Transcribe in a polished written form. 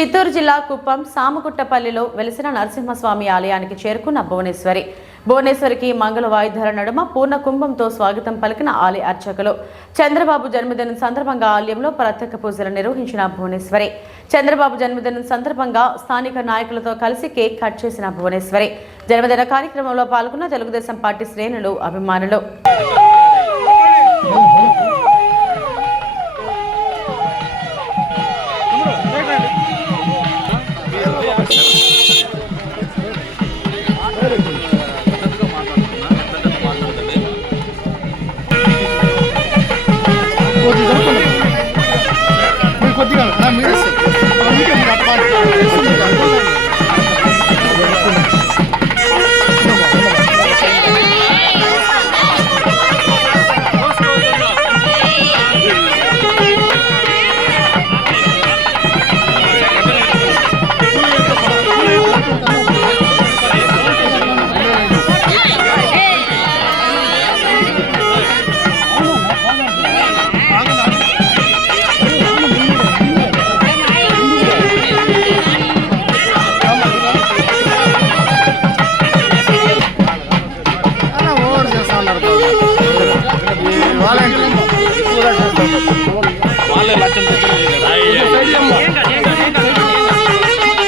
చిత్తూరు జిల్లా కుప్పం సామగుట్టపల్లిలో వెలిసిన నరసింహస్వామి ఆలయానికి చేరుకున్న భువనేశ్వరికి మంగళ వాయిద్యాల నడుమ పూర్ణ కుంభంతో స్వాగతం పలికిన ఆలయ అర్చకులు. చంద్రబాబు జన్మదినం సందర్భంగా ఆలయంలో ప్రత్యేక పూజలు నిర్వహించిన భువనేశ్వరి. చంద్రబాబు జన్మదినం సందర్భంగా స్థానిక నాయకులతో కలిసి కేక్ కట్ చేసిన భువనేశ్వరి. జన్మదిన కార్యక్రమంలో పాల్గొన్న తెలుగుదేశం పార్టీ శ్రేణులు, అభిమానులు. వాళ్ళే లక్షలు